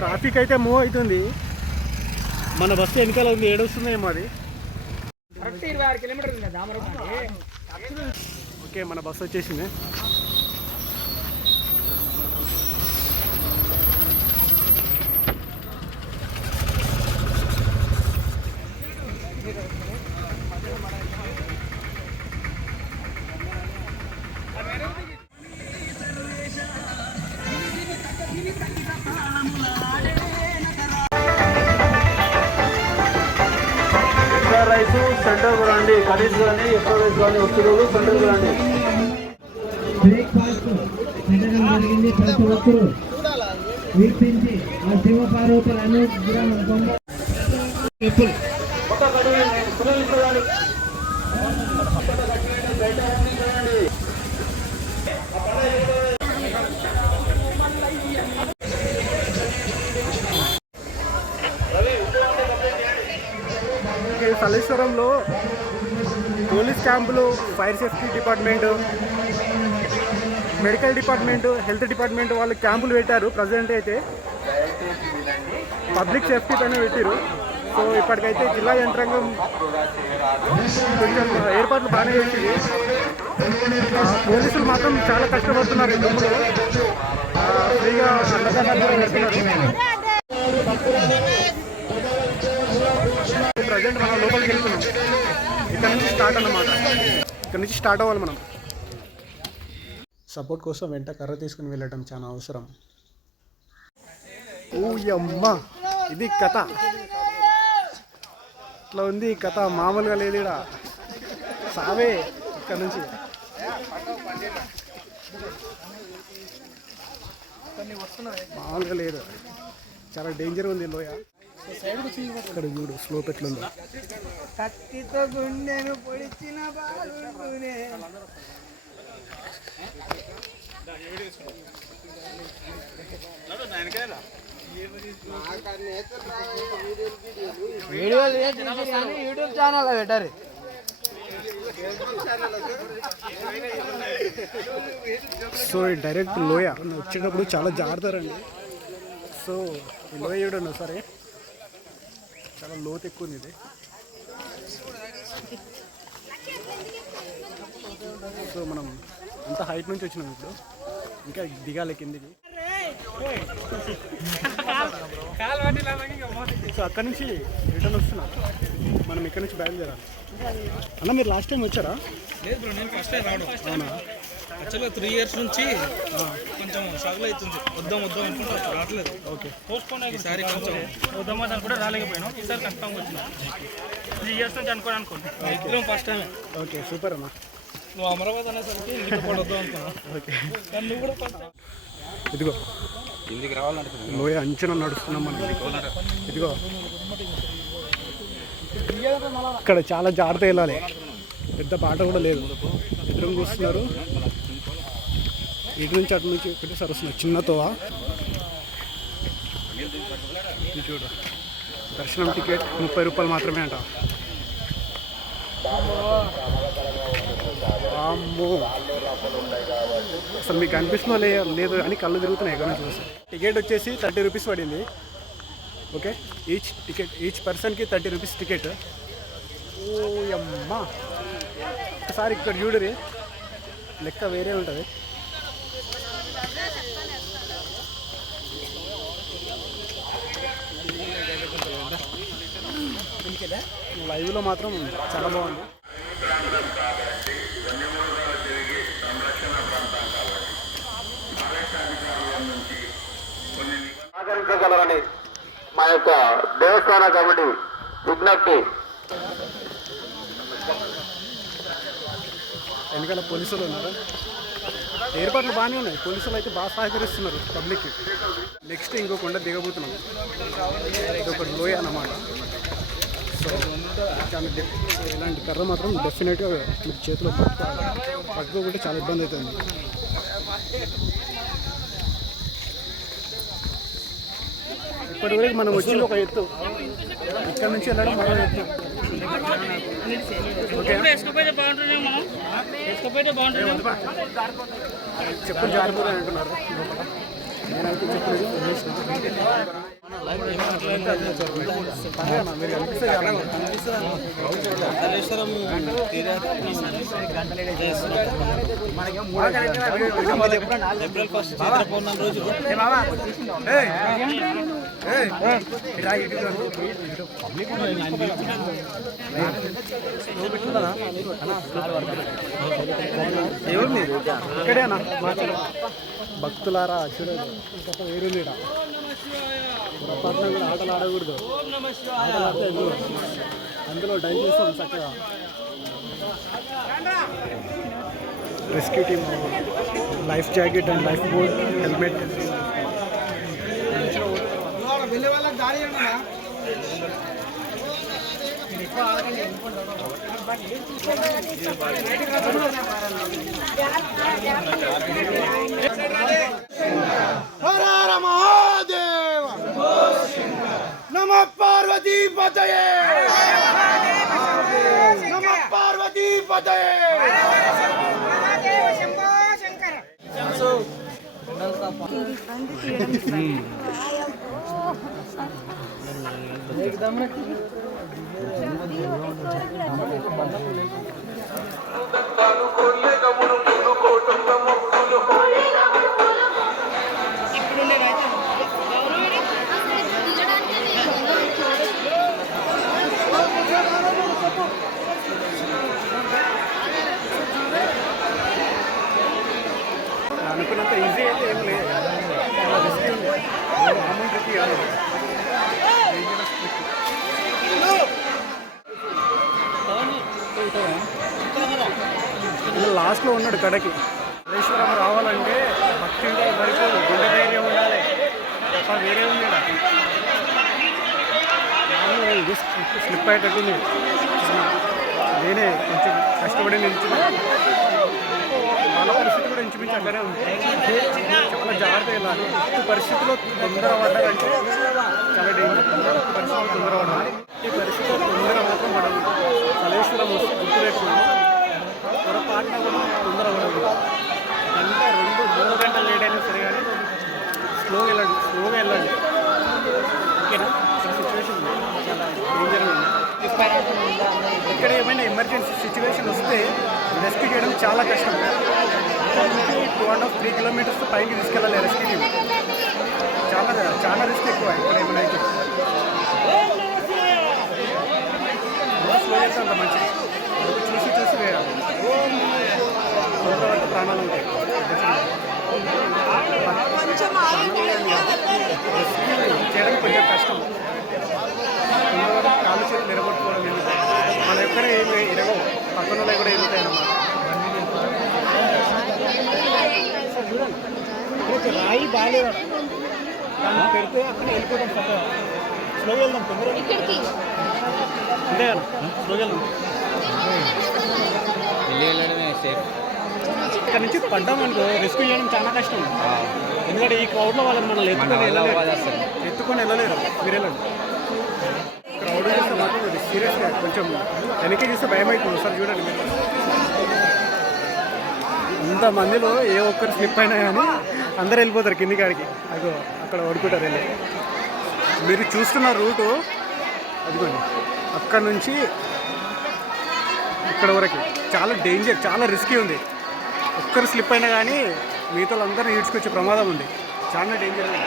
Traffic అయితే move అవుతుంది. మన బస్సు వెనకాల ఉంది, ఏడొస్తుందేమో అది. ఓకే, మన బస్సు వచ్చేసింది. రైస్ సెంటర్కి రండి, కర్రీస్ కానీ ఎక్స్ట్రా రైస్ కానీ వస్తువులు సెంటర్కి రండి. బ్రేక్ఫాస్ట్ తినడం జరిగింది. ప్రతి ఒక్కరూ వీక్షించి ఆ శివపార్వతుల అనుగ్రహం సలేశ్వరంలో పోలీస్ క్యాంపులు, fire safety department, medical department, health department వాళ్ళు క్యాంపులు పెట్టారు. ప్రజెంట్ అయితే పబ్లిక్ సేఫ్టీ పైన పెట్టారు. సో ఇప్పటికైతే జిల్లా యంత్రాంగం కొంచెం ఏర్పాట్లు బాగానే చేసింది. పోలీసులు మాత్రం చాలా కష్టపడుతున్నారు. ఇందులో ఫ్రీగా పెడుతున్నారు. ప్రజెంట్ మనం లోపలికి వెళ్తున్నాం. ఇక్కడ నుంచి స్టార్ట్ అన్నమాట. ఇక్కడ నుంచి స్టార్ట్ అవ్వాలి మనం. సపోర్ట్ కోసం వెంట కర్ర తీసుకుని వెళ్ళటం చాలా అవసరం. ఓయమ్మ, ఇది కథ. ఇట్లా ఉంది ఈ కథ, మామూలుగా లేదు. ఇక్కడ సావే ఇక్కడ నుంచి. మామూలుగా లేదు, చాలా డేంజర్ ఉంది లోయ. ఇక్కడ చూడు స్లోప్ ఎట్లుందో. కత్తితో గుండెను పొడిచిన బాలునే యూట్యూబ్ ఛానల్ పెట్టారు. సో డైరెక్ట్ లోయ వచ్చేటప్పుడు చాలా జాగ్రత్త. సో ఈ లోయ చూడండి సరే, చాలా లోతు ఎక్కువ ఉంది ఇది. సో మనం అంత హైట్ నుంచి వచ్చినాం, ఇప్పుడు ఇంకా దిగాలి కిందికి. సో అక్కడ నుంచి రిటర్న్ వస్తున్నాం మనం. ఇక్కడ నుంచి బయలుదేరాలి. అన్న మీరు లాస్ట్ టైం వచ్చారా? లేదు బ్రో, నేను ఫస్ట్ టైం రావడం. అవునా? యాక్చువల్గా 3 years నుంచి కొంచెం స్ట్రగుల్ అవుతుంది. వద్దాం అనుకుంటా రావట్లేదు. ఓకే, పోస్ట్పోన్ అయ్యి ఈసారి కొంచెం వద్దామని కూడా రాలేకపోయినాం. ఈసారి కన్ఫామ్ వచ్చినాం. 3 years నుంచి అనుకోవడం ఫస్ట్ టైమే. ఓకే, సూపర్ అన్న. నువ్వు అమరావతి అనేసరికి నీకు కూడా వద్దాం అనుకున్నావు. ఓకే, కానీ నువ్వు కూడా ఫస్ట్. ఇదిగో ఇందుకు రావాలంటే లోయ అంచనా నడుస్తున్నాం మనం. ఇదిగో ఇక్కడ చాలా జాగ్రత్త వెళ్ళాలి. పెద్ద పాట కూడా లేదు, ఎదురు కూస్తున్నారు. ఇటు నుంచి అటు నుంచి ఒకటేసారి వస్తున్నారు చిన్నతోవా. చూడు, దర్శనం టికెట్ 30 రూపాయలు మాత్రమే అంట. అమ్మో, అసలు మీకు అనిపిస్తుందో లేదు అని కళ్ళు తిరుగుతున్నాయి ఎక్కడ నుంచి చూసి. టికెట్ వచ్చేసి 30 రూపీస్ పడింది. ఓకే, ఈచ్ పర్సన్కి 30 రూపీస్ టికెట్. ఓ అమ్మా, ఒకసారి ఇక్కడ చూడరి, లెక్క వేరే ఉంటుంది. లైవ్లో మాత్రం చాలా బాగుంది. సహకరించగలరని మా యొక్క దేవస్థాన కమిటీ విజ్ఞప్తి. వెనకాల పోలీసులు ఉన్నారు. ఏర్పాట్లు బాగానే ఉన్నాయి. పోలీసులు అయితే బాగా సహకరిస్తున్నారు పబ్లిక్కి. నెక్స్ట్ ఇంకో కొండ దిగబోతున్నాం. ఇది ఒక లోయ అన్నమాట. సో ఇలాంటి కర్ర మాత్రం డెఫినెట్గా మీరు చేతిలో పట్టుకోకుంటే చాలా ఇబ్బంది అవుతుంది. ఇప్పటివరకు మనం వచ్చింది ఒక ఎత్తు, ఇక్కడ నుంచి వెళ్ళడం మరో ఎత్తు. ఓకే, వేసుకపోతే బాగుంటుంది మనం వేసుకపోతే బాగుంటుంది. చెప్పులు జారిపోతాయి అంటున్నారు. నేనైతే చెప్పులు మీరు కనిపిస్తే ఏప్రిల్ 1 చైత్ర పౌర్ణమి రోజు ఇక్కడేనా భక్తులారా చూడదు వేరుంది పొరపాటున కూడా ఆటలు ఆడకూడదు. ఆటలు ఆడితే అందులో డైవ్ చేస్తాం చక్కగా. Rescue team life jacket and life boat helmet. నమ పార్వతీ పతయే నమ పార్వతీ పతయే అనుకున్నంత ఈజీ అయితే ఏం లేదు. చాలా రిస్కీ ఉంది. మామూలు ట్రిక్ కాదు. Dangerous trick. లాస్ట్లో ఉన్నాడు కడకి. మల్లేశ్వరం రావాలంటే భక్తి ఉంటే సరిపోదు, గుండె ధైర్యం ఉండాలి తప్ప వేరే ఉంది. స్లిప్ అయ్యేటట్టుంది. నేనే కొంచెం కష్టపడి నిల్చున్నాను. వాళ్ళ పరిస్థితి కూడా ఇంచుమించు అక్కడే ఉంది. చాలా జాగ్రత్తగా వెళ్ళాలి. ఈ పరిస్థితిలో తొందర పడ్డారంటే చాలా డేంజర్. పరిస్థితిలో తొందర పడాలి. ఈ పరిస్థితిలో తొందర మాత్రం పడదు. సలేశ్వరం వస్తే గుర్తు పెట్టుకోండి. పొరపాటున కూడా తొందర పడదు. గంట 2-3 గంటలు లేట్ అయినా సరే కానీ స్లోగా వెళ్ళండి. ఓకేనా? సిచ్యువేషన్ చాలా డేంజర్గా ఉంది. ఇక్కడ ఏమైనా ఎమర్జెన్సీ సిచ్యువేషన్ వస్తే రెస్క్యూ చేయడం చాలా కష్టం. 2.5-3 కిలోమీటర్స్ పైకి తీసుకెళ్ళాలి రెస్క్యూ టీమ్. చాలా రిస్క్ ఎక్కువ ఇక్కడ ఏమైనా అయితే. స్లో చేస్తే అంత మంచిది. చూసి వేయాలి. తొందరపడితే ప్రాణాలు ఉంటాయి. రెస్క్యూ చేయడం కొంచెం కష్టం. తొందరగా కాలు చేతులు నిలబట్టుకోవడం ఎందుకు, మన ఎక్కడే ఏమి ఇరగవు, పక్కన కూడా ఎదుగుతాయి అన్నమాట. రాయి బాగాలేదు, దాన్ని పెడితే అక్కడ వెళ్ళిపోతాం. చక్కగా స్లోగా వెళ్దాం. తొందరగా అంతే కదా, స్లోగా వెళ్దాం. ఇక్కడ నుంచి పడ్డాం అనుకో రెస్క్యూ చేయడం చాలా కష్టం. ఎందుకంటే ఈ క్రౌడ్లో వాళ్ళని మనం ఎత్తుకొని వెళ్ళలేరు. మీరు వెళ్ళండి. క్రౌడ్ చేస్తే మాత్రం సీరియస్గా కొంచెం వెనక్కి చూస్తే భయం అవుతుంది. సార్ చూడండి, మీరు ఇంతమందిలో ఏ ఒక్కరు స్లిప్ అయినా కానీ అందరూ వెళ్ళిపోతారు కింది కాడికి. అదిగో అక్కడ ఓడిపోతారు వెళ్ళి. మీరు చూస్తున్న రూటు అదిగోండి, అక్కడ నుంచి ఇక్కడ వరకు చాలా డేంజర్, చాలా రిస్కీ ఉంది. ఒక్కరు స్లిప్ అయినా కానీ మిగతా అందరినీ ఈడ్చుకొచ్చే ప్రమాదం ఉంది. చాలా డేంజర్ ఉంది.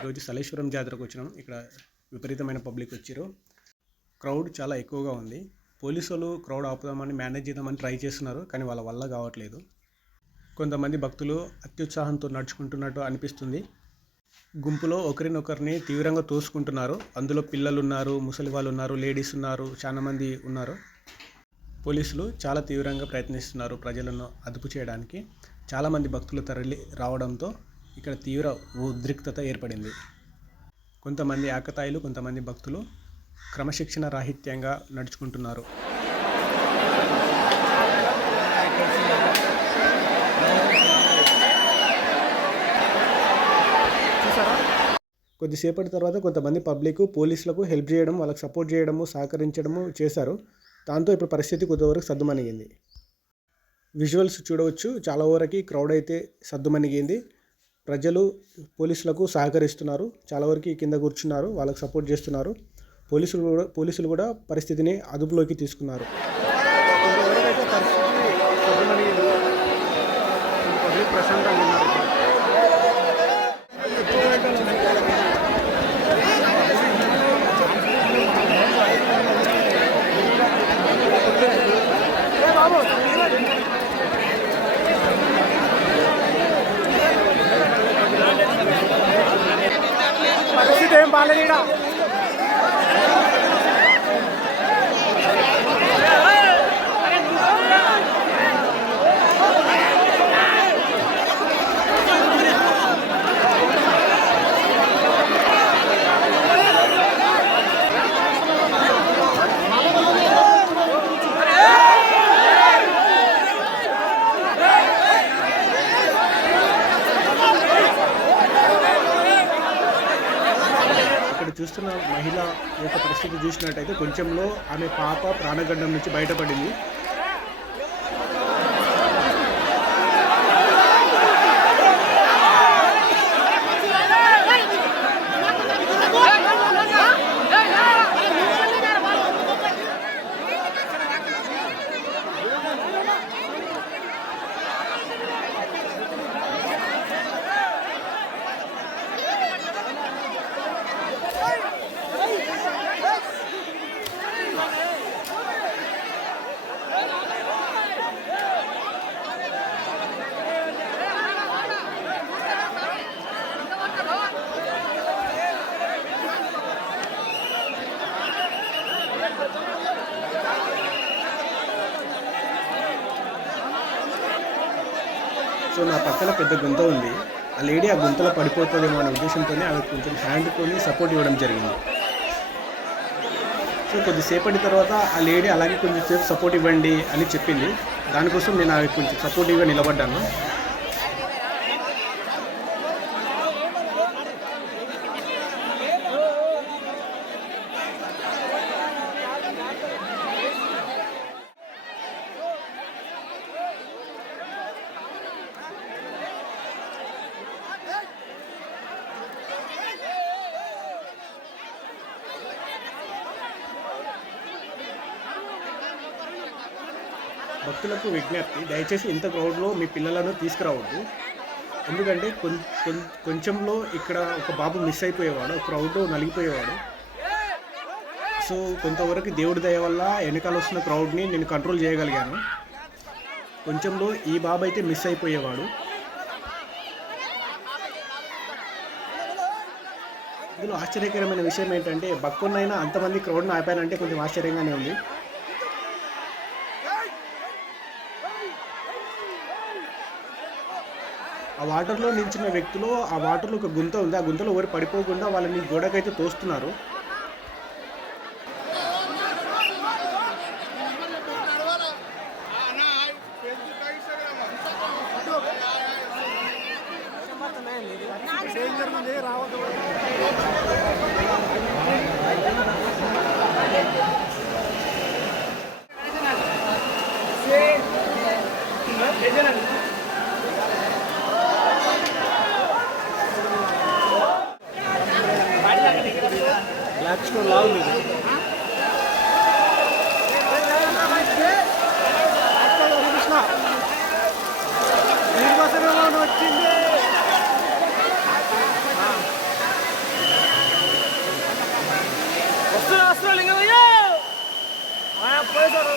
ఈరోజు సలేశ్వరం జాతరకు వచ్చినాం. ఇక్కడ విపరీతమైన పబ్లిక్ వచ్చారు. క్రౌడ్ చాలా ఎక్కువగా ఉంది. పోలీసులు క్రౌడ్ ఆపుదామని మేనేజ్ చేద్దామని ట్రై చేస్తున్నారు, కానీ వాళ్ళ వల్ల కావట్లేదు. కొంతమంది భక్తులు అత్యుత్సాహంతో నడుచుకుంటున్నట్టు అనిపిస్తుంది. గుంపులో ఒకరినొకరిని తీవ్రంగా తోసుకుంటున్నారు. అందులో పిల్లలు ఉన్నారు, ముసలి వాళ్ళు ఉన్నారు, లేడీస్ ఉన్నారు, చాలా మంది ఉన్నారు. పోలీసులు చాలా తీవ్రంగా ప్రయత్నిస్తున్నారు ప్రజలను అదుపు చేయడానికి. చాలామంది భక్తులు తరలి రావడంతో ఇక్కడ తీవ్ర ఉద్రిక్తత ఏర్పడింది. కొంతమంది ఆకతాయిలు, కొంతమంది భక్తులు క్రమశిక్షణ రాహిత్యంగా నడుచుకుంటున్నారు. చూసారా, కొద్దిసేపటి తర్వాత కొంతమంది పబ్లిక్ పోలీసులకు హెల్ప్ చేయడం, వాళ్ళకి సపోర్ట్ చేయడము, సహకరించడము చేశారు. దాంతో ఇప్పుడు పరిస్థితి కొంతవరకు సద్దుమణిగింది. విజువల్స్ చూడవచ్చు, చాలా వరకు క్రౌడ్ అయితే సద్దుమణిగింది. ప్రజలు పోలీసులకు సహకరిస్తున్నారు, చాలా వరకు కింద కూర్చున్నారు, వాళ్ళకి సపోర్ట్ చేస్తున్నారు. పోలీసులు కూడా పరిస్థితిని అదుపులోకి తీసుకున్నారు. పబ్లిక్ ప్రశాంతంగా ఉన్నారు. పరిస్థితి ఏం బాగాలేదు. చూస్తున్న మహిళ యొక్క పరిస్థితి చూసినట్టయితే కొంచెంలో ఆమె పాప ప్రాణగండం నుంచి బయటపడింది. సో నా పక్కన పెద్ద గుంత ఉంది, ఆ లేడీ ఆ గుంతలో పడిపోతుందేమో అనే ఉద్దేశంతోనే ఆమె కొంచెం హ్యాండ్తోని సపోర్ట్ ఇవ్వడం జరిగింది. సో కొద్దిసేపటి తర్వాత ఆ లేడీ అలాగే కొంచెం సేపు సపోర్ట్ ఇవ్వండి అని చెప్పింది. దానికోసం నేను ఆమె కొంచెం సపోర్టివ్గా నిలబడ్డాను. భక్తులకు విజ్ఞప్తి, దయచేసి ఇంత క్రౌడ్లో మీ పిల్లలను తీసుకురావద్దు. ఎందుకంటే కొంచెంలో ఇక్కడ ఒక బాబు మిస్ అయిపోయేవాడు, క్రౌడ్లో నలిగిపోయేవాడు. సో కొంతవరకు దేవుడి దయ వల్ల వెనకాల వస్తున్న క్రౌడ్ని నేను కంట్రోల్ చేయగలిగాను. కొంచెంలో ఈ బాబు అయితే మిస్ అయిపోయేవాడు. ఇందులో ఆశ్చర్యకరమైన విషయం ఏంటంటే భక్తున్నైనా అంతమంది క్రౌడ్ని ఆపానంటే కొంచెం ఆశ్చర్యంగానే ఉంది. ఆ వాటర్లో నిలిచిన వ్యక్తులు, ఆ వాటర్లో ఒక గుంత ఉంది, ఆ గుంతలో ఎవరు పడిపోకుండా వాళ్ళని గోడకైతే తోస్తున్నారు. బ్లాక్ స్టోన్ లా ఉంది. వచ్చింది వస్తున్నా లింగమయ్యా పోయేసారు.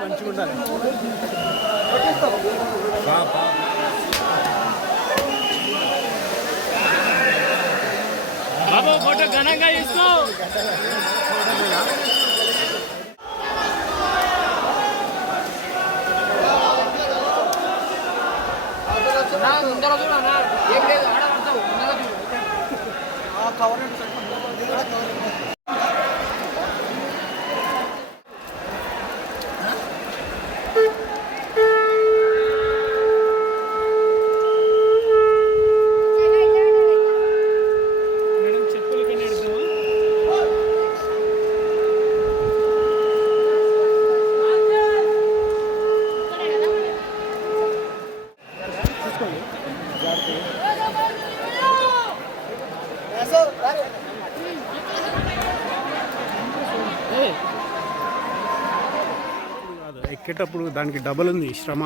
మంచిగా ఉండాలి. ఎక్కేటప్పుడు దానికి డబల్ ఉంది శ్రమ.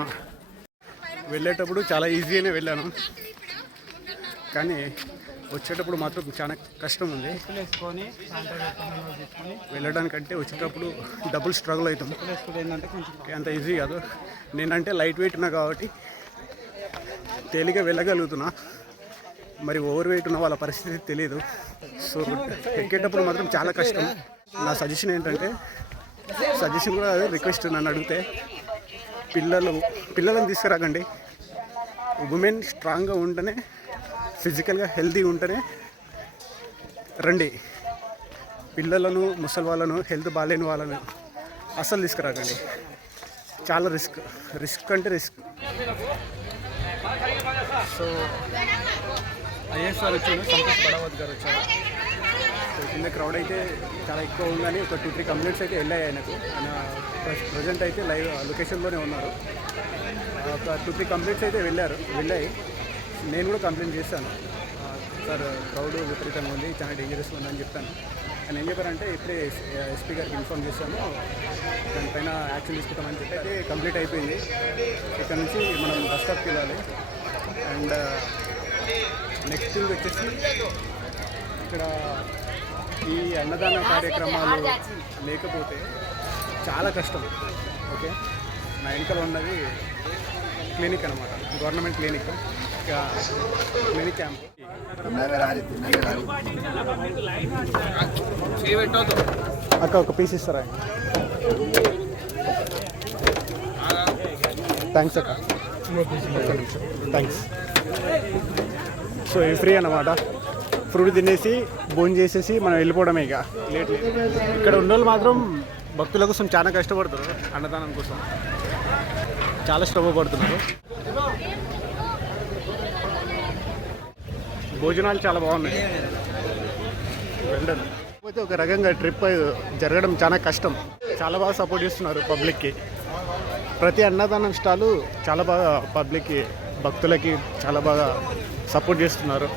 వెళ్ళేటప్పుడు చాలా ఈజీగానే వెళ్ళాను, కానీ వచ్చేటప్పుడు మాత్రం చాలా కష్టం ఉంది. వెళ్ళడానికంటే వచ్చేటప్పుడు డబుల్ స్ట్రగుల్ అవుతాం. అంత ఈజీ కాదు. నేనంటే లైట్ వెయిట్ ఉన్నా కాబట్టి తేలిగా వెళ్ళగలుగుతున్నా. మరి ఓవర్ వెయిట్ ఉన్న వాళ్ళ పరిస్థితి తెలియదు. సో ఎక్కేటప్పుడు మాత్రం చాలా కష్టం. నా సజెషన్ ఏంటంటే, సజెషన్ కూడా అదే రిక్వెస్ట్, నన్ను అడిగితే పిల్లలను తీసుకురాకండి. ఉమెన్ స్ట్రాంగ్గా ఉంటేనే, ఫిజికల్గా హెల్తీ ఉంటేనే రండి. పిల్లలను, ముసలి వాళ్ళను, హెల్త్ బాగాలేని వాళ్ళను అస్సలు తీసుకురాకండి. చాలా రిస్క్ అంటే రిస్క్. సో ఐఎస్ఆర్ వచ్చాడు, సంతోష్ బడావత్ గారు వచ్చారు. సో కింద క్రౌడ్ అయితే చాలా ఎక్కువ ఉందని ఒక 2-3 కంప్లైంట్స్ అయితే వెళ్ళాయి ఆయనకు. ఆయన ప్రజెంట్ అయితే లైవ్ లొకేషన్లోనే ఉన్నారు. ఒక 2-3 కంప్లైంట్స్ అయితే వెళ్ళాయి. నేను కూడా కంప్లైంట్ చేశాను, సార్ క్రౌడ్ విపరీతంగా ఉంది, చాలా డేంజరస్గా ఉందని చెప్పాను. ఆయన ఏం చెప్పారంటే, ఇప్పుడే ఎస్పీ గారికి ఇన్ఫార్మ్ చేశాము, దానిపైన యాక్షన్ తీసుకుంటామని చెప్పి అయితే కంప్లీట్ అయిపోయింది. ఇక్కడ నుంచి మనం బస్ స్టాప్కి వెళ్ళాలి. అండ్ నెక్స్ట్ థింగ్ వచ్చేసి, ఇక్కడ ఈ అన్నదాన కార్యక్రమాలు లేకపోతే చాలా కష్టం. ఓకే, నా వెనకాల ఉన్నది క్లినిక్ అనమాట, గవర్నమెంట్ క్లినిక్ క్యాంప్. అక్క ఒక పీస్ ఇస్తారా? థ్యాంక్స్ అక్క, థ్యాంక్స్. సో ఇవి ఫ్రీ అన్నమాట. ఫ్రూట్ తినేసి భోజనం చేసేసి మనం వెళ్ళిపోవడమే. ఇక లేట్. ఇక్కడ ఉన్న వాళ్ళు మాత్రం భక్తుల కోసం చాలా కష్టపడతారు, అన్నదానం కోసం చాలా శ్రమ పడుతున్నారు. భోజనాలు చాలా బాగున్నాయి. వెళ్ళండి. కాకపోతే ఒక రకంగా ట్రిప్ జరగడం చాలా కష్టం. చాలా బాగా సపోర్ట్ చేస్తున్నారు పబ్లిక్కి. ప్రతి అన్నదానం స్టాలు చాలా బాగా పబ్లిక్కి, భక్తులకి చాలా బాగా సపోర్ట్ చేస్తున్నారు.